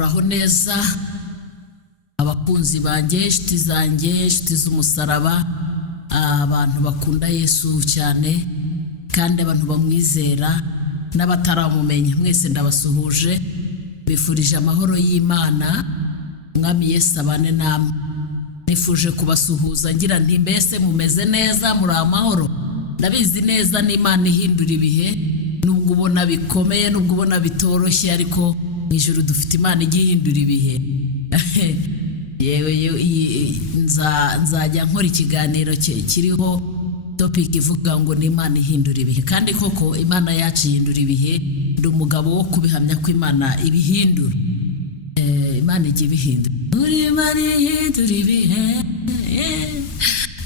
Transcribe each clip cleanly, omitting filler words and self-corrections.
muraho neza abakunzi banjye, inshuti zanjye, inshuti z'umusaraba, abantu bakunda Yesu cyane kandi abantu bamwizera n'abataramumenya, mwese ndabasuhuje, bifurije amahoro y'Imana. Mwami Yesu abane namwe. Nifuje kubasuhuza ngira nti mbese mumeze neza, muri amahoro? Ndabizi neza n'Imana ihindura ibihe, nubwo ubona bikomeye, nubwo ubona bitoroshye, ariko ijuru dufite Imana igihindura ibihe. Yewe nzajya nkora ikiganiro kiriho topic ivuga ngo ni Imana ihindura ibihe, kandi koko Imana yacu ihindura ibihe. Ndi umugabo wo kubihamya ko Imana ibihindura. Imana ijya ibihindura. Imana ihindura ibihe.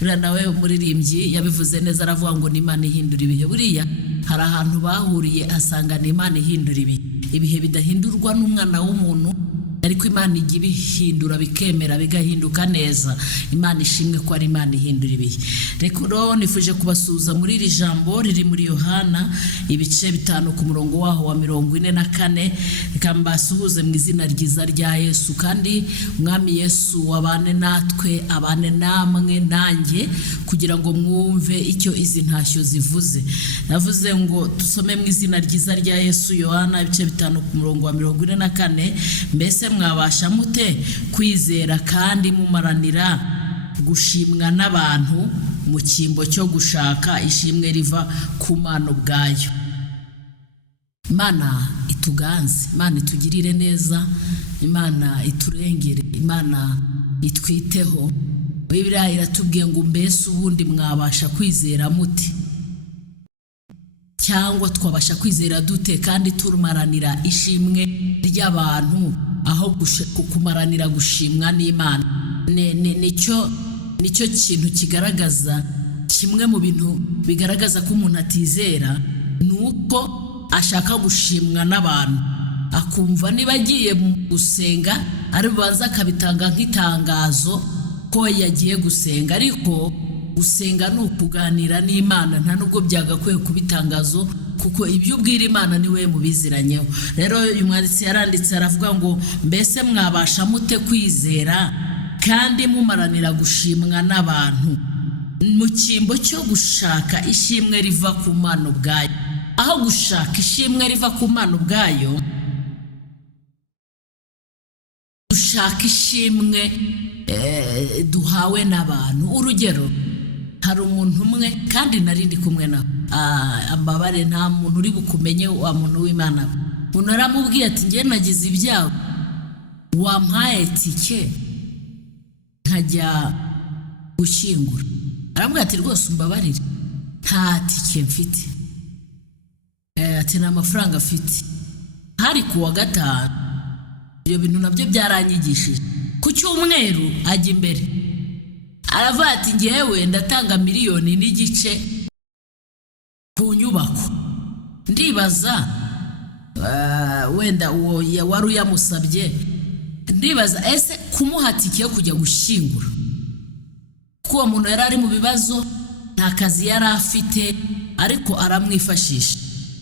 Uriya nawe umuririmbyi yabivuze neza, aravuga ngo ni Imana ihindura ibihe. Buriya hari ahantu bahuriye asanga ni Imana ihindura ibihe. Ibihe bidahindurwa n'umwana w'umuntu, ariko Imana ijya ibihindura bikemera bigahinduka neza. Imana ishimwe ko ari Imana ihindura ibihe. Rero nifuje kubasuhuza muri iri jambo riri muri Yohana ibice 5 ku murongo waho wa 44. Reka mbasuhuze mu izina ryiza rya Yesu, kandi Mwami Yesu wabane natwe, abane namwe nanjye, kugira ngo mwumve icyo izi ntashyo zivuze. Navuze ngo dusome mu izina ryiza rya Yesu, Yohana ibice 5 ku murongo wa 44. Mbese mwabasha mute kwizera kandi mumaranira gushimwa n'abantu mu cyimbo cyo gushaka ishimwe riva ku Mana ubwayo? Imana ituganze, Imana itugirire neza, Imana iturengere, Imana itwiteho. Bibiliya iratubwiye ngo mbese ubundi mwabasha kwizera muti, cyangwa twabasha kwizera dute kandi turumaranira ishimwe ry'abantu aho kumaranira gushimwa n'Imana? Nicyo kintu kigaragaza, kimwe mu bintu bigaragaza ko umuntu atizera, nuko ashaka gushimwa n'abantu, akumva niba agiye gusenga ari bubanza akabitanga nk'itangazo ko yagiye gusenga. Ariko gusenga ni ukuganira n'Imana, nta nubwo byagakwiye kubitangazo, kuko ibyo ubwira Imana niwe mubiziranyeho. Rero uyu mwanditsi yaranditse aravuga ngo mbese mwabasha mute kwizera kandi mumaranira gushimwa n'abantu mu cyimbo cyo gushaka ishimwe riva ku Mana ubwayo? Aho gushaka ishimwe riva ku Mana ubwayo, dushaka ishimwe duhawe n'abantu. Urugero, hari umuntu umwe kandi nari ndi kumwe nawe, ambabare nta muntu uri bukumenye, wa muntu w'Imana. Umuntu aramubwiye ati ngiye nagize ibyago, wampaye tike nkajya gushyingura. Aramubwira ati rwose umbabarire, nta tike mfite. Ati nta mafaranga afite. Hari ku wa gatanu. Ibyo bintu nabyo byaranyigishije. Ku cyumweru ajya imbere aravuga ati ngewe ndatanga 1.5 miliyoni ku nyubako. Ndibaza wenda uwo wari uyamusabye, ndibaza ese kumuha tike yo kujya gushyingura, kuko uwo muntu yari ari mu bibazo, nta kazi yari afite, ariko aramwifashisha,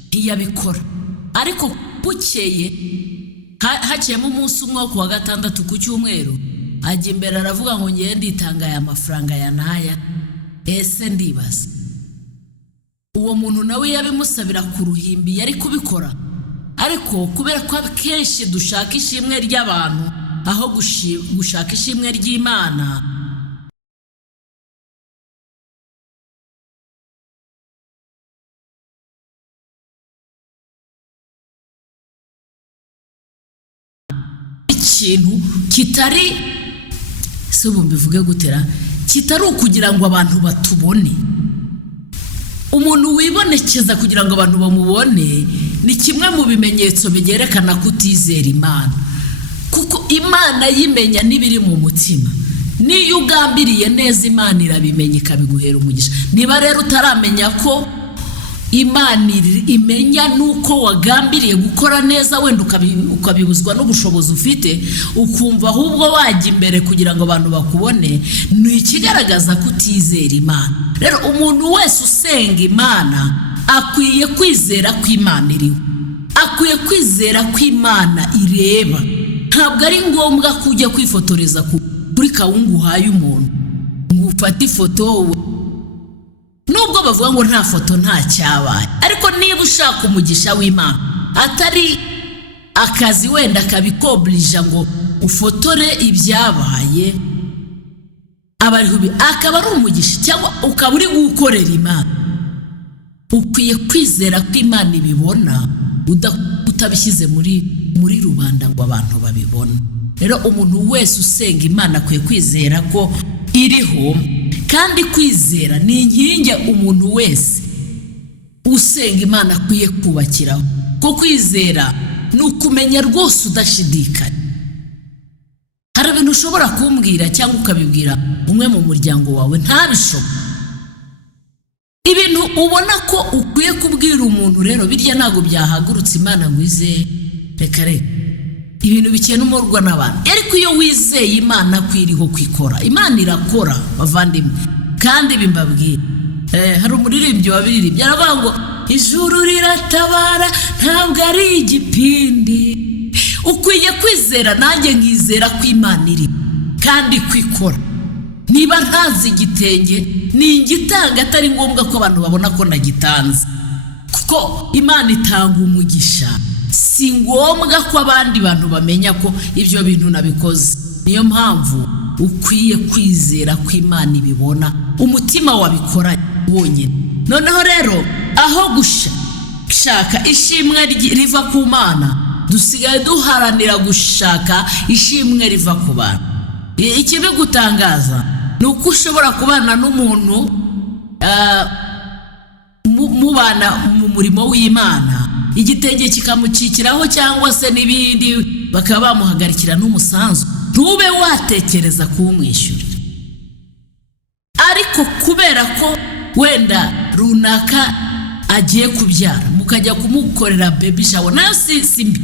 ntiyabikora. Ariko bukeye haciyemo umunsi umwe ku wa gatandatu ku cyumweru, ajya imbere aravuga ngo ngiye nditanga aya mafaranga ya naya. Ese ndibaza uwo muntu nawe yabimusabira ku ruhimbi yari kubikora? Ariko kubera ko kenshi dushaka ishimwe ry'abantu aho gushaka ishimwe ry'Imana, ikintu kitari se bumbivuge gutera, kitari ukugira ngo abantu batubone. Umuntu wibonekeza kugira ngo abantu bamubone ni kimwe mu bimenyetso bigerekana kutizera Imana, kuko Imana yimenya n'ibiri mu mutima. Niyo ugambiriye neza, Imana irabimenya ikabiguhera umugisha. Niba rero utaramenya ko Imana imenya nuko wagambiriye gukora neza, wenda ukabibuzwa n'ubushobozi ufite, ukumva ahubwo wajya imbere kugira ngo abantu bakubone, ni ikigaragaza kutizera Imana. Rero umuntu wese usenga Imana akwiye kwizera ko Imana iriho, akwiye kwizera ko Imana ireba, ntabwo ari ngombwa kujya kwifotoreza kuri kawungu uhaye umuntu ngo ufate ifoto. Nubwo bavuga ngo nta foto nta cyabaye, ariko niba ushaka umugisha w'Imana atari akazi wenda kabikoblija ngo ufotore ibyabaye, akaba ari umugisha cyangwa ukaba uri gukorera Imana. Ukwiye kwizera ko Imana ibibona utabishyize muri rubanda ngo abantu babibona. Rero umuntu wese usenga Imana akwiye kwizera ko iriho, kandi kwizera ni inkingi umuntu wese usenga Imana akwiye kubakiraho. Ko kwizera ni ukumenya rwose udashidikanya. Hari ibintu ushobora kumbwira cyangwa ukabibwira umwe mu muryango wawe ntabishoboka, ibintu ubona ko ukwiye kubwira umuntu, rero birya ntabwo byahagurutse Imana ngo izere. Reka ibintu bikenumurwa n'abantu, ariko iyo wizeye Imana kwiriho kwikora, Imana irakora bavandimwe. Kandi bimbabwira hari umuririmbyi wabiririmbye aravuga ngo ijuru riratabara ntabwo ari igipindi. Ukwiye kwizera, nanjye nkizera ko Imana iri kandi kwikora. Niba ntazi igitenge ni igitanga, atari ngombwa ko abantu babona ko nagitanze, kuko Imana itanga umugisha. Si ngombwa ko abandi bantu bamenya ko ibyo bintu nabikoze. Niyo mpamvu ukwiye kwizera ko Imana ibibona, umutima wabikora wonyine. Noneho rero aho gushaka ishimwe riva ku Mana, dusigaye duharanira gushaka ishimwe riva ku bantu. Ikibigutangaza ni uko ushobora kubana n'umuntu mubana mu murimo w'Imana, igitenge kikamucikiraho cyangwa se n'ibindi, bakaba bamuhagarikira n'umusanzu, ntube watekereza kuwumwishyurira. Ariko kubera ko wenda runaka agiye kubyara, mukajya kumukorera baby shower, nayo si mbi,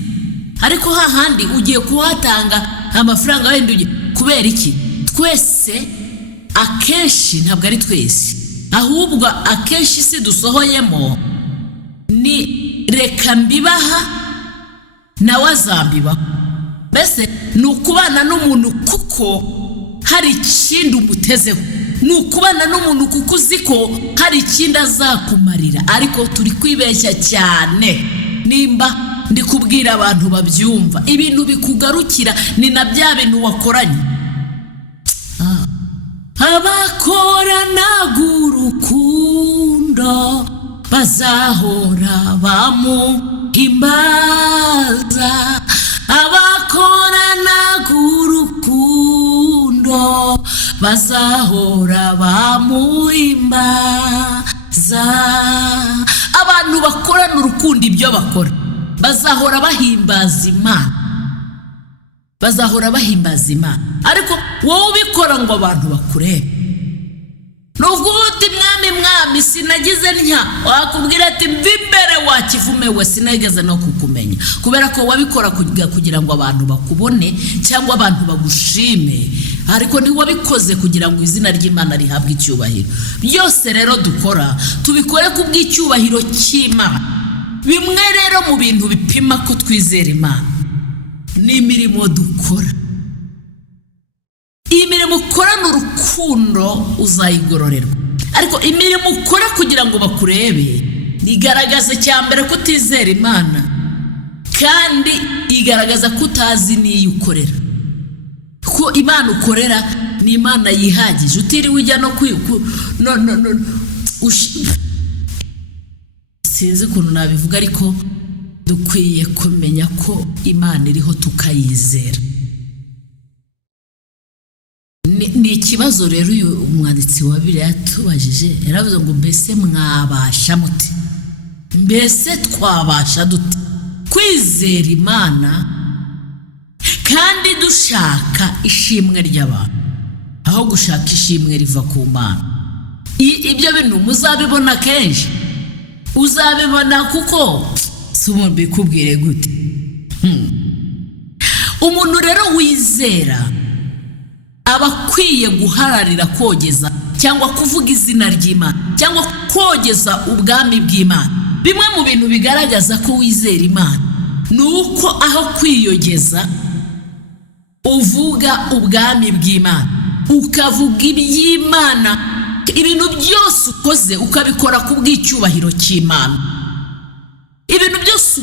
ariko hahandi ugiye kuhatanga amafaranga wenda kubera iki? Twese akenshi, ntabwo ari twese, ahubwo akenshi si dusohoyemo ni reka mbibaha nawe azambibaho. Mbese ni ukubana n'umuntu kuko hari ikindi umutezeho, ni ukubana n'umuntu kuko uzi ko hari ikindi azakumarira. Ariko turi kwibeshya cyane. Nimba ndi kubwira abantu babyumva, ibintu bikugarukira ni na bya bintu wakoranye. Abakoranaga urukundo bazahora bamuhimbaza, abakoranaga urukundo bazahora bamuhimbaza. Abantu bakorana urukundo ibyo bakora bazahora bahimbaza Imana, bazahora bahimbaza Imana. Ariko wowe ubikora ngo abantu bakurebe, nubwo uti mwami sinagize ntya, wakubwira ati mva imbere wakivumewe, sinageze no kukumenya, kubera ko wabikora kugira ngo abantu bakubone cyangwa abantu bagushime, ariko ni wabikoze kugira ngo izina ry'Imana rihabwe icyubahiro. Byose rero dukora tubikore kubw'icyubahiro cy'Imana. Bimwe rero mu bintu bipima ko twizera Imana ni imirimo dukora. Imirimo ukorana urukundo uzayigororerwa, ariko imirimo ukora kugira ngo bakurebe nigaragaza cyambere ko utizera Imana, kandi igaragaza ko utazi n'iyo ukorera. Ko Imana ukorera ni Imana yihagije, utiriwe ujya no sinzi ukuntu nabivuga, ariko dukwiye kumenya ko Imana iriho tukayizera. Ni ikibazo rero uyu umwanditsi wa Bibiliya yatubajije, yaravuze ngo mbese mwabasha mute, mbese twabasha dute kwizera Imana kandi dushaka ishimwe ry'abantu aho gushaka ishimwe riva ku Mana? Ibyo bintu muzabibona kenshi, uzabibona kuko sumo mbikubwire gute. Umuntu rero wizera aba akwiye guhararira kogeza cyangwa kuvuga izina ry'Imana cyangwa kogeza ubwami bw'Imana. Bimwe mu bintu bigaragaza ko wizera Imana ni uko aho kwiyogeza uvuga ubwami bw'Imana, ukavuga iby'Imana, ibintu byose ukoze ukabikora ku bw'icyubahiro cy'Imana, ibintu byose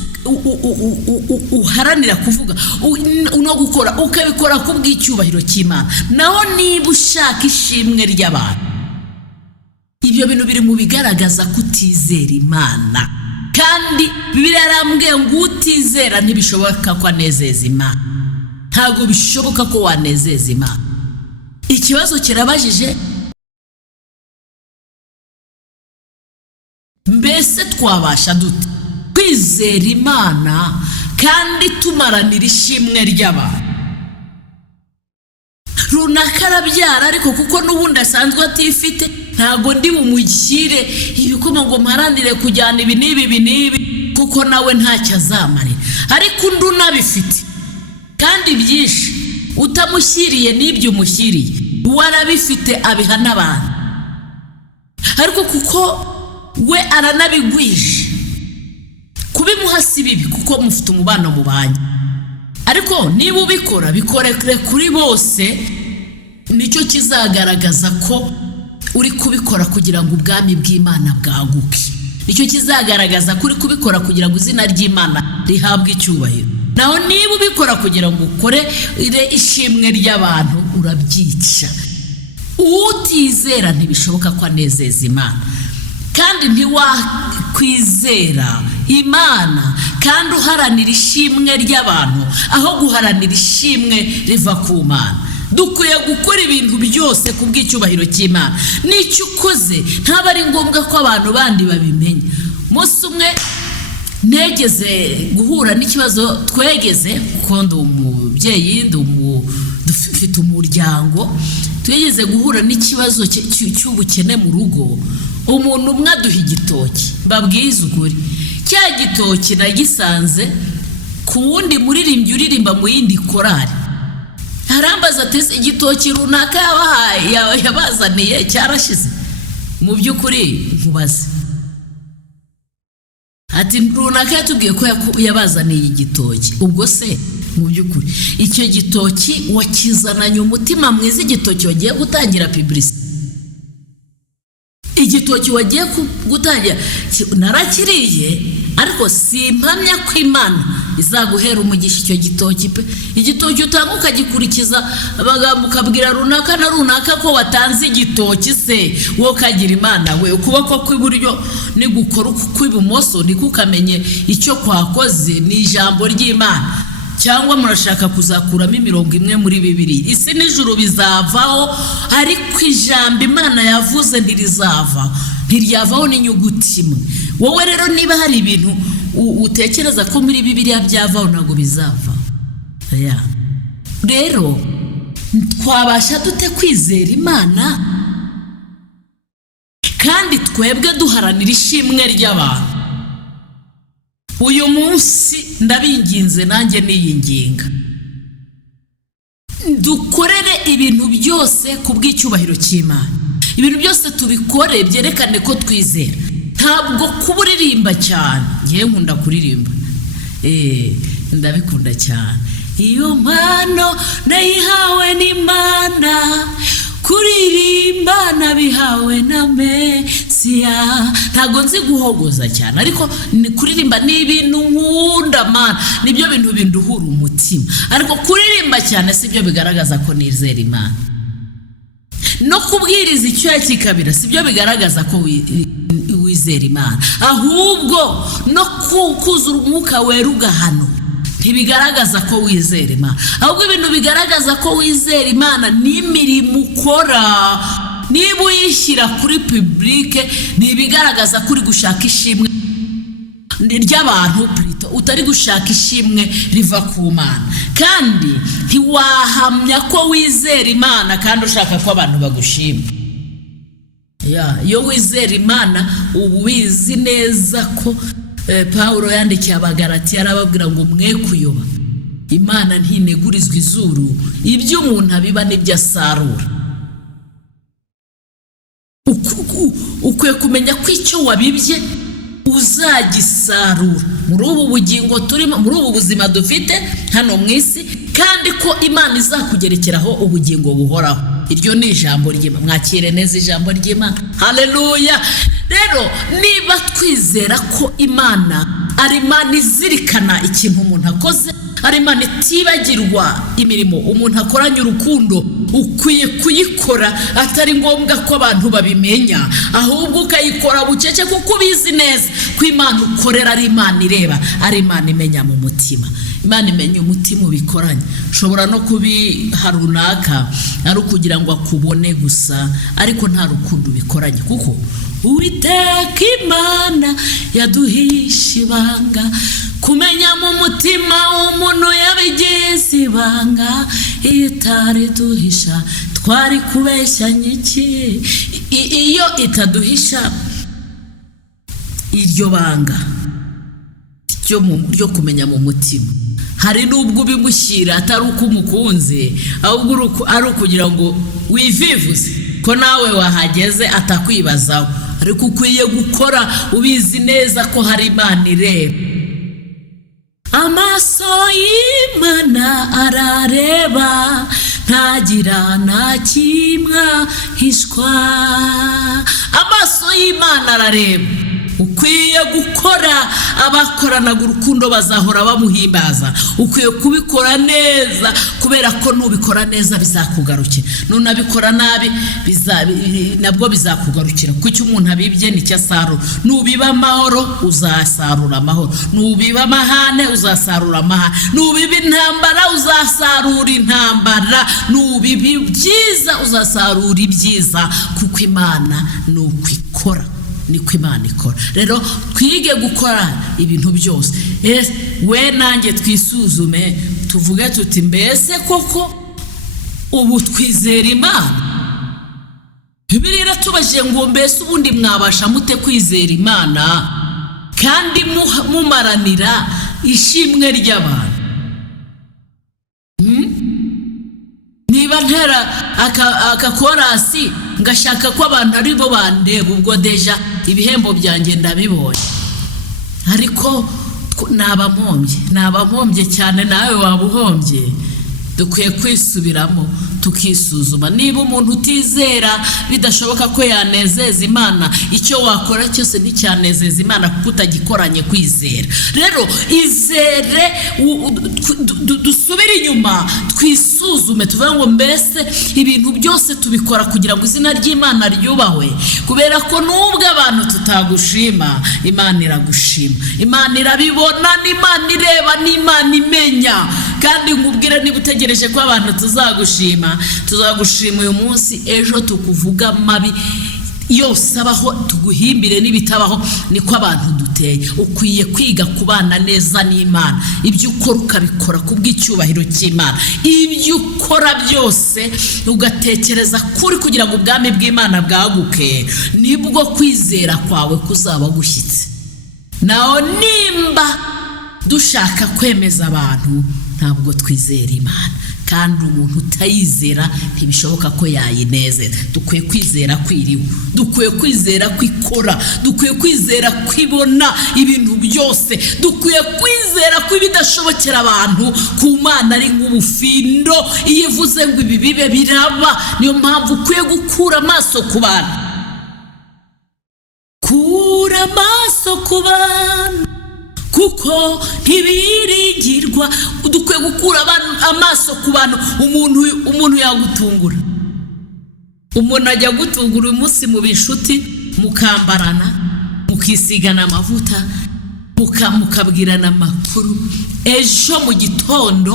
uharanira kuvuga no gukora ukabikora ku bw'icyubahiro cy'Imana. Naho niba ushaka ishimwe ry'abantu, ibyo bintu biri mu bigaragaza kutizera Imana, kandi Bibiliya yarambwiye ngo utizera ntibishoboka ko anezeza Imana. Ntabwo bishoboka ko wanezeza Imana. Ikibazo kirabajije, mbese twabasha dute kwizera Imana kandi tumaranira ishimwe ry'abantu? Runaka arabyara, ariko kuko n'ubundi asanzwe atifite, ntago ndi bumushyire ibikoma ngo mparanire kujyana ibi n'ibi kuko nawe ntacyo azamarira. Ariko undi unabifite kandi byinshi, utamushyiriye n'ibyo umushyiriye, warabifite abiha n'abantu, ariko kuko we aranabigwisha, kubimuha si bibi kuko mufite umubano mu banyu. Ariko niba ubikora, bikorekere kuri bose, nicyo kizagaragaza ko uri kubikora kugira ngo ubwami bw'Imana bwaguke. Nicyo kizagaragaza ko uri kubikora kugira ngo izina ry'Imana rihabwe icyubahiro. Naho niba ubikora kugira ngo ukore ishimwe ry'abantu, urabyica. Utizera ntibishoboka ko anezeza Imana, kandi ntiwakwizera Imana kandi uharanira ishimwe ry'abantu aho guharanira ishimwe riva ku Mana. Dukwiye gukora ibintu byose ku bw'icyubahiro cy'Imana. N'icyo ukoze ntaba ari ngombwa ko abantu bandi babimenya. Umunsi umwe negeze guhura n'ikibazo, twegeze kuko ndi umubyeyi, dufite umuryango, twegeze guhura n'ikibazo cy'ubukene mu rugo. Umuntu umwe aduha igitoki, mbabwiza ukuri, cya gitoki nagisanze ku wundi muririmbyi uririmba mu yindi korari. Arambaza ati igitoki runaka yabazaniye cyarashize? Mu by'ukuri nkubaze, ati runaka yatubwiye ko yabazaniye igitoki. Ubwo se mu by'ukuri icyo gitoki wakizananye umutima mwiza, igitoki wagiye gutangira publicity, igitoki wagiye gutangira narakiriye, ariko simpamya ko Imana izaguhera umugisha icyo gitoki pe. Igitoki utanga ukagikurikiza abagambo, ukabwira runaka na runaka ko watanze igitoki, se wowe ukagira Imana we ukuboko kw'iburyo nigukora kw'ibumoso nikukamenye icyo kwakoze ni ijambo ry'Imana, cyangwa murashaka kuzakuramo 100 muri 2. Isi n'ijuru bizavaho, ariko ijambo Imana yavuze ntiryavaho n'inyuguti imwe. Wowe rero niba hari ibintu utekereza ko muri Bibiliya byavaho, ntabwo bizava. Rero twabasha dute kwizera Imana kandi twebwe duharanira ishimwe ry'abantu? Uyu munsi ndabinginze, nanjye niyinginga, dukorere ibintu byose ku bw'icyubahiro cy'Imana. Ibintu byose tubikore byerekane ko twizera. Ntabwo kuburirimba cyane, ngiye nkunda kuririmba, ndabikunda cyane. Iyo mpano nayihawe n'Imana, kuririmba nabihawe na Mesiya. Ntabwo nzi guhogoza cyane, ariko kuririmba ni ibintu nkunda Mana, nibyo bintu binduhura umutima. Ariko kuririmba cyane sibyo bigaragaza ko nizera Imana. No kubwiriza icyo kikabira sibyo bigaragaza ko wizera Imana. Ahubwo no kuzura umwuka wera ugahano ntibigaragaza ko wizera Imana. Ahubwo ibintu bigaragaza ko wizera Imana ni imirimo ukora. Niba uyishyira kuri publike, ntibigaragaza ko uri gushaka ishimwe ry'abantu, utari gushaka ishimwe riva ku Mana. Kandi ntiwahamya ko wizera Imana kandi ushaka ko abantu bagushima. Iyo wizera Imana uba ubizi neza ko Pawulo yandikiye Abagalatiya arababwira ngo mwe kuyoba, Imana ntinegurizwa izuru, ibyo umuntu abiba n'ibyo asarura. Ukwiye kumenya ko icyo wabibye uzagisarura. muri ubu bugingo turimo, muri ubu buzima dufite hano mu isi, kandi ko Imana izakugerekeraho ubugingo buhoraho. Iryo ni ijambo ry'Imana. Mwakire neza ijambo ry'Imana. Haleluya. Rero niba twizera ko Imana ari Imana izirikana ikintu umuntu akoze, ari Imana itibagirwa imirimo umuntu akoranye urukundo, ukwiye kuyikora atari ngombwa ko abantu babimenya, ahubwo ukayikora bucece kuko ubizi neza ko Imana ukorera ari Imana ireba, ari Imana imenya mu mutima. Imana imenya umutima ubikoranye. Ushobora no kubiha runaka ari ukugira ngo akubone gusa, ariko nta rukundo ubikoranye, kuko Uwiteka Imana yaduhishe ibanga, kumenya mu mutima w'umuntu yabigize ibanga, iyo itari duhisha twari kubeshyanya iki? Iyo itaduhisha iryo banga ryo kumenya mu mutima, hari n'ubwo ubimushyira atari uko umukunze, ahubwo ari ukugira ngo wivivuze ko nawe wahageze atakwibazaho, ariko ukwiye gukora ubizi neza ko hari Imana ireba. Amaso y'Imana arareba, ntagira na kimwe hishwa. Amaso y'Imana arareba. Ukwiye gukora, abakoranaga urukundo bazahora bamuhimbaza. Ukwiye kubikora neza, kubera ko nubikora neza bizakugarukira, nunabikora nabi nabwo bizakugarukira. Kuko umuntu abibye nicyo asarura. Nubiba amahoro uzasarura amahoro, nubiba amahane uzasarura amahane, nubiba intambara uzasarura intambara, nubiba ibyiza uzasarura ibyiza, kuko Imana nuko ikora, niko Imana ikora. Rero twige gukora ibintu byose. We nanjye twisuzume, tuvuge tuti mbese koko ubu twizera Imana? Bibiliya iratubajije ngo mbese ubundi mwabasha mute kwizera Imana kandi mumaranira ishimwe ry'abantu? Niba ntera akakorasi ngashaka ko abantu ari bo bandeba, ubwo deja ibihembo byanjye ndabibonye. Ariko nabamombye cyane, nawe wabuhombye. Dukwiye kwisubiramo tukisuzuma. Niba umuntu utizera bidashoboka ko yanezeza Imana, icyo wakora cyose nticyanezeza Imana kuko utagikoranye kwizera. Rero izere, dusubire inyuma twisuzume, tuvuge ngo mbese ibintu byose tubikora kugira ngo izina ry'Imana ryubahwe, kubera ko nubwo abantu tutagushima Imana iragushima. Imana irabibona, n'Imana ireba, n'Imana imenya. Kandi nkubwire, niba utegereje ko abantu tuzagushima uyu munsi, ejo tukuvuga mabi yose abaho, tuguhimbire n'ibitabaho. Niko abantu duteye. Ukwiye kwiga kubana neza n'Imana. Ibyo ukora ukabikora kubw'icyubahiro cy'Imana. Ibyo ukora byose ugatekereza kuri kugira ngo ubwami bw'Imana bwaguke, nibwo kwizera kwawe kuzaba gushyitse. Naho nimba dushaka kwemeza abantu, ntabwo twizera Imana. Kandi umuntu utayizera ntibishoboka ko yayinezera. Dukwiye kwizera kwiriwe, dukwiye kwizera kwikora, dukwiye kwizera kwibona ibintu byose, dukwiye kwizera ko ibidashobokera abantu ku Mana ari nk'ubufindo. Iyo ivuze ngo ibi bibe biraba, niyo mpamvu ukwiye gukura amaso ku bantu. Kura amaso ku bantu kuko ntibiringirwa. Dukwiye gukura amaso ku bantu. Umuntu yagutungura, umuntu ajya gutungura uyu munsi mu bishuti, mukambarana, mukisigana amavuta, mukabwirana amakuru. Ejo mu gitondo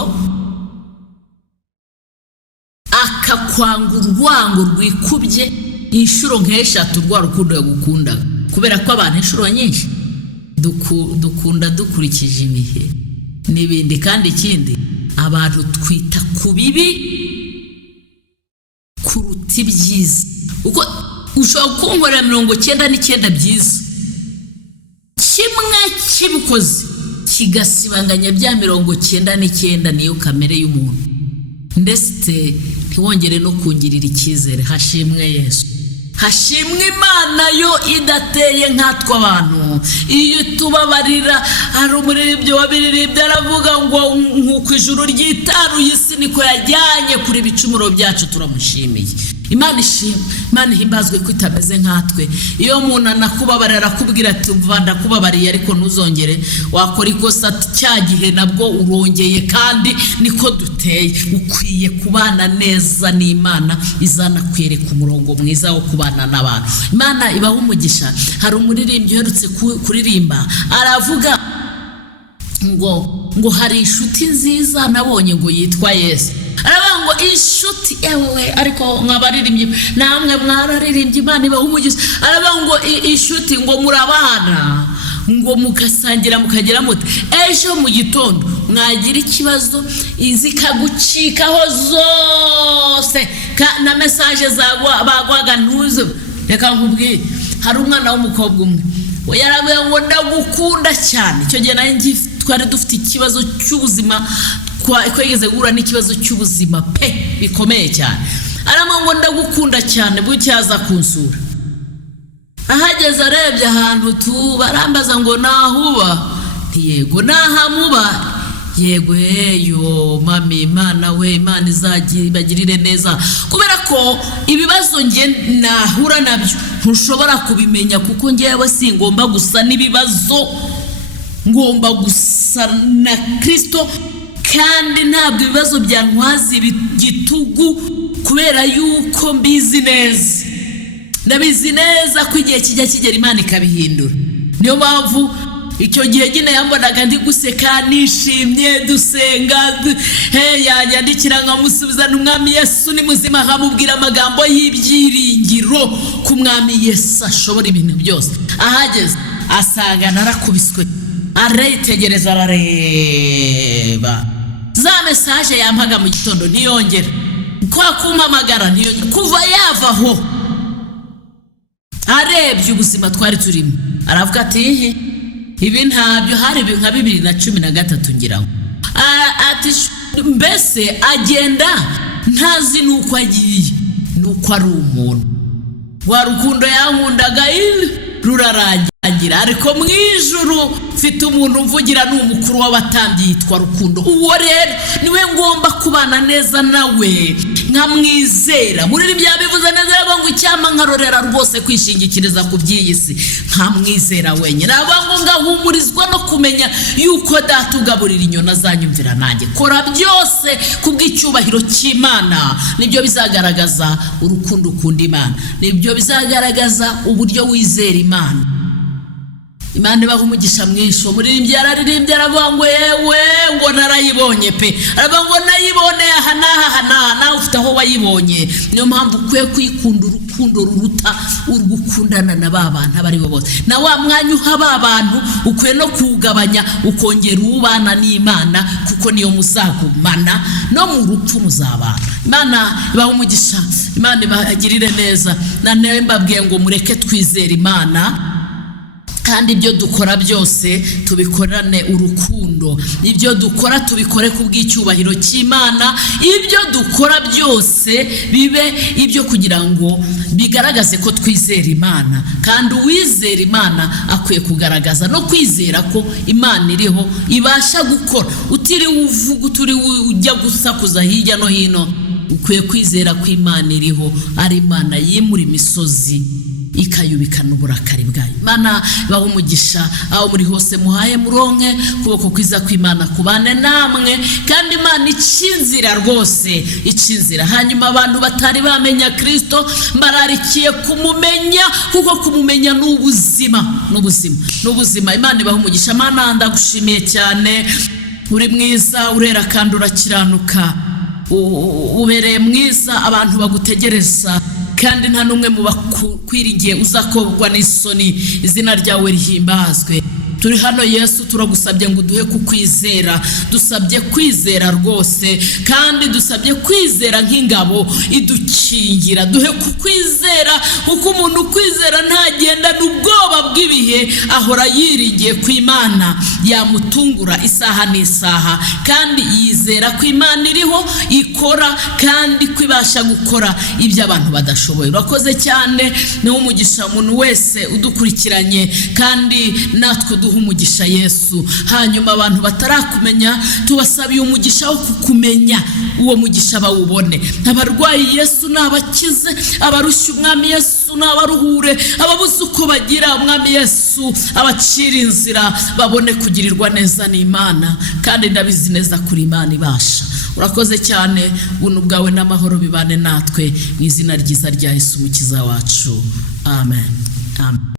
akakwanga urwango rwikubye inshuro nk'eshatu rwa rukundo yagukundaga, kubera ko abantu inshuro nyinshi dukunda dukurikije ibihe n'ibindi. Kandi ikindi, abantu twita ku bibi kuruta ibyiza. Uko ushobora kunkorera 99 byiza, kimwe kibikoze kigasibanganya bya 99. Niyo kamere y'umuntu. Ndetse ntiwongere no kungirira icyizere. Hashimwe Yesu, hashimwe Imana yo idateye nkatwe abantu. Iyo tubabarira, hari umuririmbyi wabiririmbye aravuga ngo nk'uko ijuru ryitaruye isi niko yajyanye kuri ibicumuro byacu. Turamushimiye. Imana ishimwe, Imana ihimbazwe ko itameze nkatwe. Iyo umuntu anakubabarira arakubwira ati ndakubabariye ariko ntuzongere wakora ikosa, cya gihe nabwo urongeye, kandi niko duteye. Ukwiye kubana neza n'Imana, izanakwereka umurongo mwiza wo kubana n'abantu. Imana ibaho umugisha. Hari umuririmbyi uherutse kuririmba aravuga ngo hari inshuti nziza nabonye ngo yitwa Yesu. Aravuga ngo inshuti ewe, ariko mwabaririmbye namwe mwararirimbye, Imana ibaho umugisha. Aravuga ngo inshuti ngo murabana, ngo mugasangira mukagera muti ejo mu gitondo mwagira ikibazo zikagucikaho zose na message bagwaga ntuzo. Reka nkubwire, hari umwana w'umukobwa umwe yaravuga ngo ndagukunda cyane. Icyo gihe nari twari dufite ikibazo cy'ubuzima, twigeze guhura n'ikibazo cy'ubuzima pe bikomeye cyane. Aravuga ngo ndagukunda cyane, bucyaza kunsura. Ahageze arebye ahantu barambaza ngo nahuba, yego nahamuba, yego yo mami, Imana we, Imana izagirire neza. Kubera ko ibibazo nge nahura nabyo ntushobora kubimenya, kuko ngewe singomba gusa n'ibibazo, ngomba gusa na Kristo. Kandi ntabwo ibibazo byantwaza igitugu, kubera yuko mbizi neza, ndabizi neza ko igihe kijya kigera Imana ikabihindura. Niyo mpamvu icyo gihe nyine yambonaga ndi guseka nishimye dusenga, yanyandikira nkamusubiza n'Umwami Yesu ni muzima, nkamubwira amagambo y'ibyiringiro ku Mwami Yesu ashobora ibintu byose. Ahageze asanga narakubiswe, arayitegereza arareba. Za message yampaga mu gitondo ntiyongera, kwa kumpamagara ntiyongera, kuva yavaho arebye ubuzima twari turimo. Aravuga ati ibi ntabyo, hari nka 2013 ngira ngo ati mbese agenda ntazi nuko agiye, nuko ari umuntu wa rukundo yankundaga rurarangira. Ariko mu ijuru mfite umuntu mvugira n'umukuru w'abatambyi yitwa Rukundo. Uwo rero niwe ngomba kubana neza nawe, nkamwizera. Muri byabivuze neza ngo icyama nkarorera rwose kwishingikiriza ku by'iyi si, nkamwizera wenyine. Abango ngahumurizwa no kumenya yuko Data ugaburira inyona zanyumvira nanjye. Kora byose kubw'icyubahiro cy'Imana, nibyo bizagaragaza urukundo ukunda Imana, nibyo bizagaragaza uburyo wizera Imana. Imana ibaho umugisha mwinshi. Umuririmbyi yararirimbye aravuga ngo yewe ngo narayibonye pe, aravuga ngo nayiboneye aha n'aha, nawe ufite aho wayibonye. Niyo mpamvu ukwiye kwikunda urukundo ruruta urugukundana na ba bantu abari bo bose. Na wa mwanya uha ba bantu ukwiye no kugabanya, ukongera ubana n'Imana, kuko niyo muzagumana no mu rupfu muzabana. Imana ibaho umugisha, Imana ibagirire neza. Nanewe mbabwiye ngo mureke twizere Imana, kandi ibyo dukora byose tubikorane urukundo. Ibyo dukora tubikore kubw'icyubahiro cy'Imana. Ibyo dukora byose bibe ibyo kugira ngo bigaragaze ko twizera Imana, kandi uwizera Imana akwiye kugaragaza no kwizera ko Imana iriho ibasha gukora. Utiriwe uvuga, utiriwe ujya gusakuza hirya no hino, ukwiye kwizera ko Imana iriho, ari Imana yimura imisozi ikayubikana uburakari bwayo. Imana ibaho umugisha aho muri hose, muhaye muronke kuboko kwiza kw'Imana kubane namwe, kandi Imana icinzira rwose, icinzira. Hanyuma abantu batari bamenya Kristo mbararikiye kumumenya, kuko kumumenya n'ubuzima. Imana ibaho umugisha. Mana ndagushimiye cyane, uri mwiza, urera kandi urakiranuka, ubereye mwiza, abantu bagutegereza, kandi nta numwe mu bakwiringiye uzakobwa n'isoni. Izina ryawe rihimbazwe. Turi hano Yesu, turagusabye ngo duhe kukwizera. Dusabye kwizera rwose, kandi dusabye kwizera nk'ingabo idukingira. Duhe kukwizera, kuko umuntu kwizera ntagenda n'ubwoba bw'ibihe, ahora yiringiye ku Imana yamutungura isaha n'isaha, kandi yizera ko Imana iriho ikora kandi kwibasha gukora ibyo abantu badashoboye. Urakoze cyane, ni umugisha umuntu wese udukurikiranye, kandi natwe duha umugisha Yesu. Hanyuma abantu batarakumenya tubasabiye umugisha wo kukumenya, uwo mugisha bawubone. Abarwayi Yesu nabakize, abarushya Umwami Yesu nabaruhure, ababuze uko bagira Umwami Yesu abacira inzira, babone kugirirwa neza n'Imana, kandi ndabizi neza kuri Imana ibasha. Urakoze cyane, buntu bwawe n'amahoro bibane natwe mu izina ryiza rya Yesu umukiza wacu. Amen. Amen.